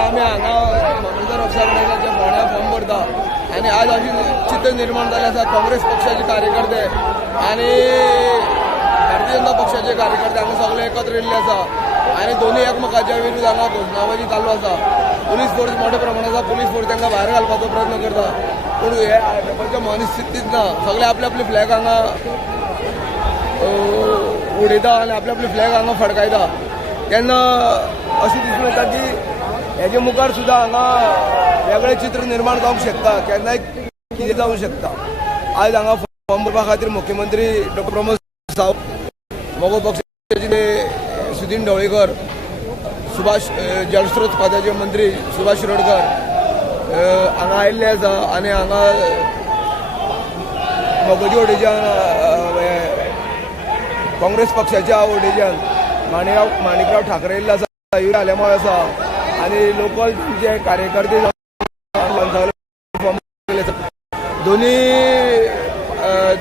आम्ही हांगा मनोहर पक्षाकडे फोंड्या फॉर्म भरता आणि आज अशी चित्र निर्माण झाले आसा काँग्रेस पक्षाचे कार्यकर्ते आणि भारतीय जनता पक्षाचे कार्यकर्ते हांगा सगळे एकत्र येयल्ले आसा आणि दोन्ही एकमेकांच्या विरुद्ध हांगा घोषणाबाजी चालू आसा. पुलीस फोर्स मोठ्या प्रमाणात आसा. पुलीस फोर्स तांकां भायर घालपाचो प्रयत्न करता पूण हे मनस्थितीत ना. सगळे आपले आपले फ्लॅग हांगा उडयता आणि आपले आपले फ्लॅग हांगा फडकायता. तेन्ना अशें दिसून येता की हेजे मुखार सुद्दां हांगा वेगळें चित्र निर्माण जावंक शकता. केन्नाय कितें जावंक शकता. आज हांगा फॉर्म भरपा खातीर मुख्यमंत्री डॉ. प्रमोद सावंत, मोगो पक्षाचे सुदीन ढवळीकर, सुभाष जलस्रोत खात्याचे मंत्री सुभाष शिरोडकर हांगा आयिल्ले आसा आनी हांगा मोगोजी वटेच्यान काँग्रेस पक्षाच्या वटेच्यान माणिकराव ठाकरे येयल्ले आसा, आलेमाळ आसा आणि लोकल जे कार्यकर्ते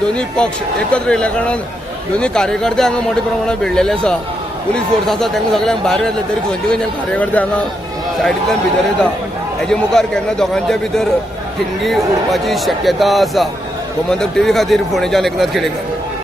दोन्ही पक्ष एकत्र येयल्या कारणान दोन्ही कार्यकर्ते हांगा मोठ्या प्रमाणात भिडलेले आसा. पुलीस फोर्स आसा तांकां सगळ्यांक भायर घातले तरी खंयचे कार्यकर्ते हांगा सायडींतल्यान भितर येता. हेजे मुखार केन्ना दोगांच्या भितर ठिणगी उडपाची शक्यता आसा. गोमंतक टीव्ही खातीर फोंडेच्यान एकनाथ खेडेकर.